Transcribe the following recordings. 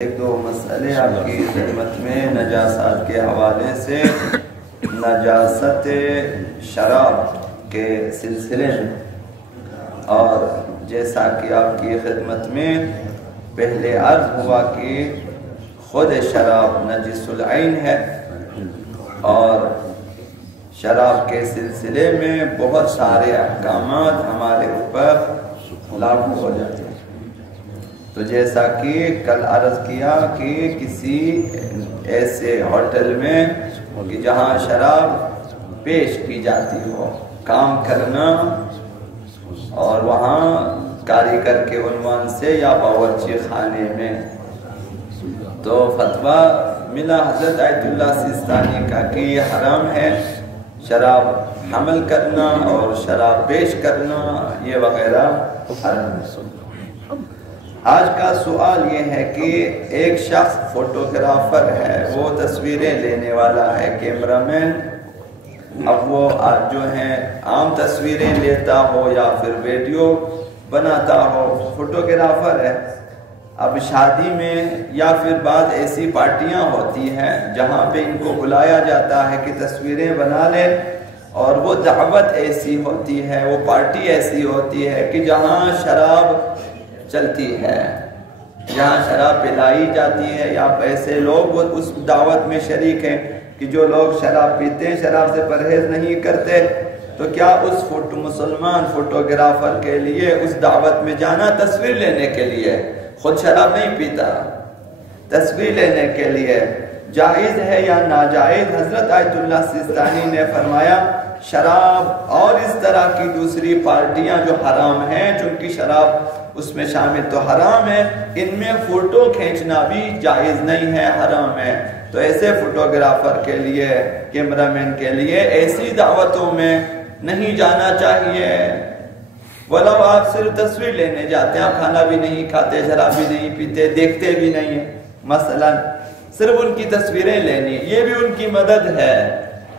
ایک دو مسئلے آپ کی خدمت میں نجاست کے حوالے سے نجاست شراب کے سلسلے میں، اور جیسا کہ آپ کی خدمت میں پہلے عرض ہوا کہ خود شراب نجس العین ہے اور شراب کے سلسلے میں بہت سارے احکامات ہمارے اوپر لاگو ہو جاتے ہیں۔ تو جیسا کہ کل عرض کیا کہ کسی ایسے ہوٹل میں کہ جہاں شراب پیش کی جاتی ہو، کام کرنا اور وہاں کاریگر کے عنوان سے یا باورچی خانے میں، تو فتویٰ ملا حضرت آیت اللہ سیستانی کا کہ یہ حرام ہے، شراب حمل کرنا اور شراب پیش کرنا یہ وغیرہ حرام ہے۔ آج کا سوال یہ ہے کہ ایک شخص فوٹوگرافر ہے، وہ تصویریں لینے والا ہے، کیمرہ مین، اب وہ آج جو ہیں عام تصویریں لیتا ہو یا پھر ویڈیو بناتا ہو، فوٹوگرافر ہے۔ اب شادی میں یا پھر بعض ایسی پارٹیاں ہوتی ہیں جہاں پہ ان کو بلایا جاتا ہے کہ تصویریں بنا لیں، اور وہ دعوت ایسی ہوتی ہے، وہ پارٹی ایسی ہوتی ہے کہ جہاں شراب چلتی ہے، جہاں شراب پلائی جاتی ہے، یا ایسے لوگ وہ اس دعوت میں شریک ہیں کہ جو لوگ شراب پیتے ہیں، شراب سے پرہیز نہیں کرتے، تو کیا اس مسلمان فوٹوگرافر کے لیے اس دعوت میں جانا تصویر لینے کے لیے، خود شراب نہیں پیتا، تصویر لینے کے لیے جائز ہے یا ناجائز؟ حضرت آیت اللہ سیستانی نے فرمایا شراب اور اس طرح کی دوسری پارٹیاں جو حرام ہیں، چونکہ شراب اس میں شامل تو حرام ہے، ان میں فوٹو کھینچنا بھی جائز نہیں ہے، حرام ہے۔ تو ایسے فوٹوگرافر کے لیے، کیمرہ مین کے لیے ایسی دعوتوں میں نہیں جانا چاہیے۔ ولو آپ صرف تصویر لینے جاتے ہیں، آپ کھانا بھی نہیں کھاتے، شراب بھی نہیں پیتے، دیکھتے بھی نہیں ہیں، مثلا صرف ان کی تصویریں لینی، یہ بھی ان کی مدد ہے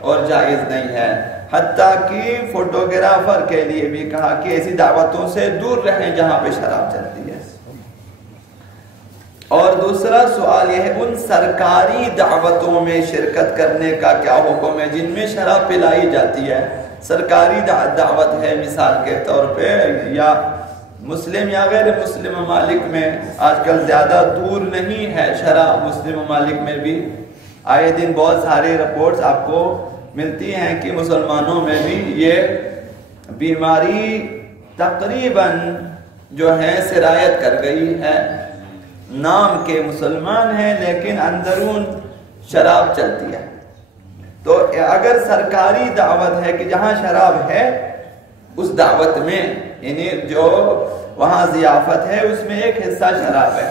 اور جائز نہیں ہے۔ حتیٰ کہ فوٹوگرافر کے لیے بھی کہا کہ ایسی دعوتوں سے دور رہیں جہاں پہ شراب چلتی ہے۔ اور دوسرا سوال یہ ہے ان سرکاری دعوتوں میں شرکت کرنے کا کیا حکم ہے جن میں شراب پلائی جاتی ہے؟ سرکاری دعوت ہے مثال کے طور پہ، یا مسلم یا غیر مسلم ممالک میں آج کل زیادہ دور نہیں ہے شراب، مسلم ممالک میں بھی آئے دن بہت سارے رپورٹس آپ کو ملتی ہیں کہ مسلمانوں میں بھی یہ بیماری تقریباً جو ہے سرایت کر گئی ہے، نام کے مسلمان ہیں لیکن اندرون شراب چلتی ہے۔ تو اگر سرکاری دعوت ہے کہ جہاں شراب ہے اس دعوت میں، یعنی جو وہاں ضیافت ہے اس میں ایک حصہ شراب ہے،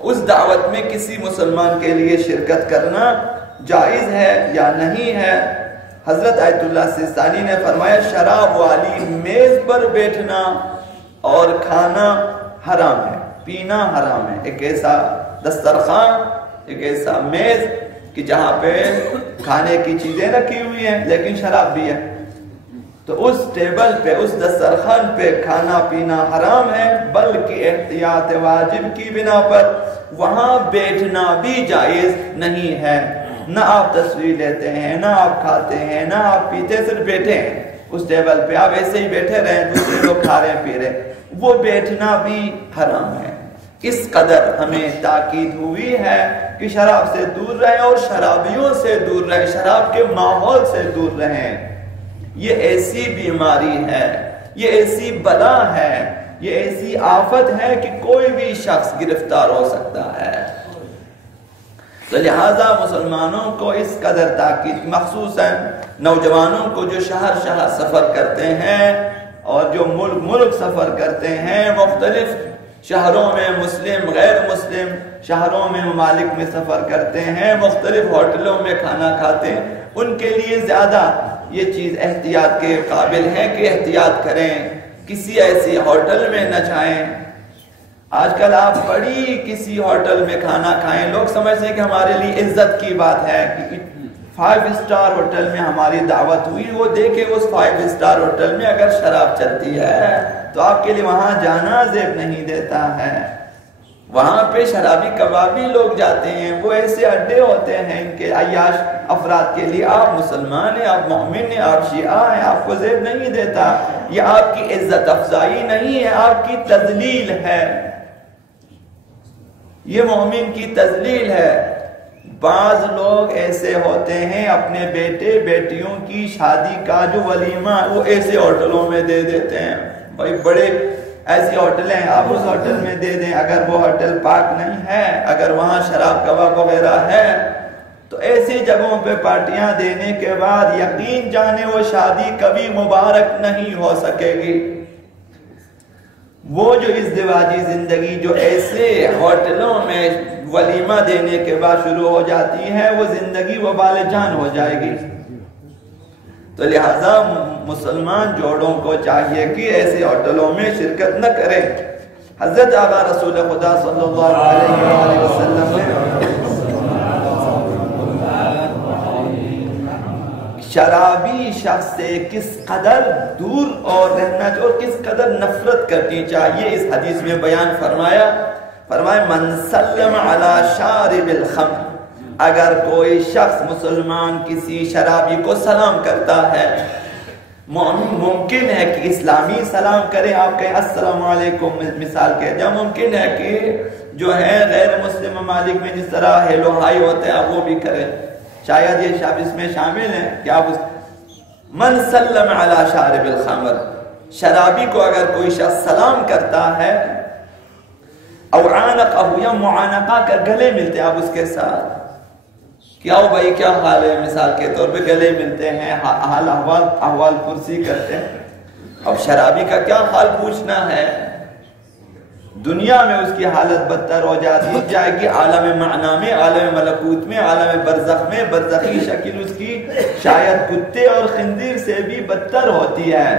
اس دعوت میں کسی مسلمان کے لیے شرکت کرنا جائز ہے یا نہیں ہے؟ حضرت آیت اللہ سیستانی نے فرمایا شراب والی میز پر بیٹھنا اور کھانا حرام ہے، پینا حرام ہے۔ ایک ایسا دسترخوان، ایک ایسا میز کہ جہاں پہ کھانے کی چیزیں رکھی ہوئی ہیں لیکن شراب بھی ہے، تو اس ٹیبل پہ، اس دسترخوان پہ کھانا پینا حرام ہے، بلکہ احتیاط واجب کی بنا پر وہاں بیٹھنا بھی جائز نہیں ہے۔ نہ آپ تصویر لیتے ہیں، نہ آپ کھاتے ہیں، نہ آپ پیتے، صرف بیٹھے ہیں اس ٹیبل پہ، آپ ایسے ہی بیٹھے رہیں، دوسرے لوگ کھا رہے ہیں پی رہے ہیں، وہ بیٹھنا بھی حرام ہے۔ اس قدر ہمیں تاکید ہوئی ہے کہ شراب سے دور رہیں اور شرابیوں سے دور رہیں، شراب کے ماحول سے دور رہیں۔ یہ ایسی بیماری ہے، یہ ایسی بلا ہے، یہ ایسی آفت ہے کہ کوئی بھی شخص گرفتار ہو سکتا ہے۔ تو لہٰذا مسلمانوں کو اس قدر تاکید، خصوصاً نوجوانوں کو جو شہر شہر سفر کرتے ہیں اور جو ملک ملک سفر کرتے ہیں، مختلف شہروں میں، مسلم غیر مسلم شہروں میں، ممالک میں سفر کرتے ہیں، مختلف ہوٹلوں میں کھانا کھاتے ہیں، ان کے لیے زیادہ یہ چیز احتیاط کے قابل ہے کہ احتیاط کریں، کسی ایسی ہوٹل میں نہ جائیں۔ آج کل آپ بڑی کسی ہوٹل میں کھانا کھائیں، لوگ سمجھتے ہیں کہ ہمارے لیے عزت کی بات ہے کہ 5 اسٹار ہوٹل میں ہماری دعوت ہوئی، وہ دیکھیں اس 5 اسٹار ہوٹل میں اگر شراب چلتی ہے تو آپ کے لیے وہاں جانا زیب نہیں دیتا ہے۔ وہاں پہ شرابی کبابی لوگ جاتے ہیں، وہ ایسے اڈے ہوتے ہیں ان کے عیاش افراد کے لیے۔ آپ مسلمان ہیں، آپ مومن ہیں، آپ شیعہ ہیں، آپ کو زیب نہیں دیتا، یہ آپ کی عزت افزائی نہیں ہے، آپ کی تذلیل ہے، یہ مومن کی تذلیل ہے۔ بعض لوگ ایسے ہوتے ہیں اپنے بیٹے بیٹیوں کی شادی کا جو ولیمہ وہ ایسے ہوٹلوں میں دے دیتے ہیں، بھائی بڑے ایسی ہوٹلیں ہیں، آپ اس ہوٹل میں دے دیں، اگر وہ ہوٹل پاک نہیں ہے، اگر وہاں شراب کباب وغیرہ ہے تو ایسی جگہوں پہ پارٹیاں دینے کے بعد یقین جانے وہ شادی کبھی مبارک نہیں ہو سکے گی۔ وہ جو ازدواجی زندگی جو ایسے ہوٹلوں میں ولیمہ دینے کے بعد شروع ہو جاتی ہے، وہ زندگی وبال جان ہو جائے گی۔ تو لہذا مسلمان جوڑوں کو چاہیے کہ ایسے ہوٹلوں میں شرکت نہ کریں۔ حضرت آقا رسول خدا صلی اللہ علیہ وآلہ وسلم نے شرابی شخص سے کس قدر دور اور رہنا چاہیے اور کس قدر نفرت کرنی چاہیے اس حدیث میں بیان فرمایا۔ من سلم علی شارب الخمر، اگر کوئی شخص مسلمان کسی شرابی کو سلام کرتا ہے، ممکن ہے کہ اسلامی سلام کرے، آپ کہیں السلام علیکم مثال کے، یا ممکن ہے کہ جو ہے غیر مسلم ممالک میں جس طرح ہیلو ہائی ہوتے ہیں آپ وہ بھی کریں، شاید یہ شب اس میں شامل ہیں کہ آپ من سلم علی شارب الخمر، شرابی کو اگر کوئی شخص سلام کرتا ہے، او عانقہ یا معانقہ کر گلے ملتے ہیں آپ اس کے ساتھ، کیا ہو بھائی کیا حال ہے مثال کے طور پہ گلے ملتے ہیں، حال احوال پرسی کرتے ہیں۔ اب شرابی کا کیا حال پوچھنا ہے، دنیا میں اس کی حالت بدتر ہو جاتی جائے گی، عالم معنی میں، عالم ملکوت میں، عالم برزخ میں برزخی شکل اس کی شاید کتے اور خنزیر سے بھی بدتر ہوتی ہے۔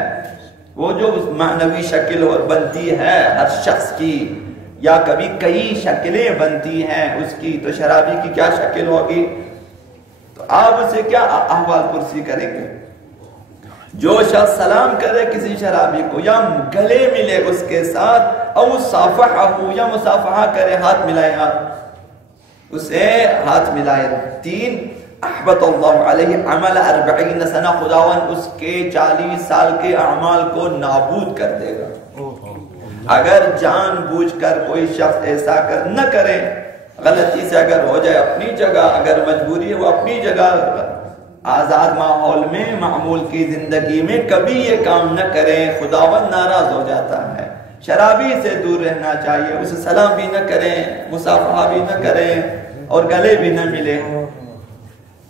وہ جو معنوی شکل بنتی ہے ہر شخص کی، یا کبھی کئی شکلیں بنتی ہیں اس کی، تو شرابی کی کیا شکل ہوگی؟ تو آپ اسے کیا احوال پرسی کریں گے؟ جو شخص سلام کرے کسی شرابی کو یا گلے ملے اس کے ساتھ، او صافحہ یا مصافحہ کرے، ہاتھ ملائے، اسے ہاتھ ملائے۔ 3 احبط اللہ علیہ عمل 40 سنہ، خداوند اس کے 40 سال کے اعمال کو نابود کر دے گا۔ اگر جان بوجھ کر کوئی شخص ایسا نہ کرے، غلطی سے اگر ہو جائے اپنی جگہ، اگر مجبوری ہے وہ اپنی جگہ، آزاد ماحول میں معمول کی زندگی میں کبھی یہ کام نہ کریں، خداوند ناراض ہو جاتا ہے۔ شرابی سے دور رہنا چاہیے، اسے سلام بھی نہ کریں، مصافحہ بھی نہ کریں اور گلے بھی نہ ملیں۔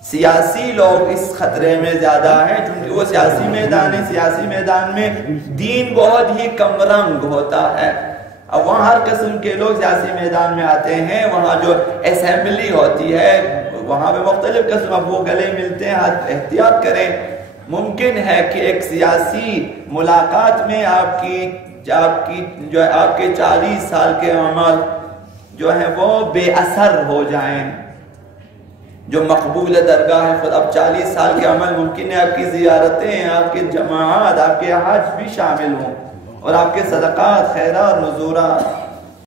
سیاسی لوگ اس خطرے میں زیادہ ہیں چونکہ وہ سیاسی میدان ہے، سیاسی میدان میں دین بہت ہی کم رنگ ہوتا ہے۔ اب وہاں ہر قسم کے لوگ سیاسی میدان میں آتے ہیں، وہاں جو اسمبلی ہوتی ہے وہاں پہ مختلف قسم، اب وہ گلے ملتے ہیں، احتیاط کریں۔ ممکن ہے کہ ایک سیاسی ملاقات میں آپ کے 40 سال کے اعمال جو ہیں وہ بے اثر ہو جائیں، جو مقبول درگاہ ہے خود۔ اب 40 سال کے عمل ممکن ہے آپ کی زیارتیں، آپ کے جماعات، آپ کے حج بھی شامل ہوں، اور آپ کے صدقات، خیرات، نذورات،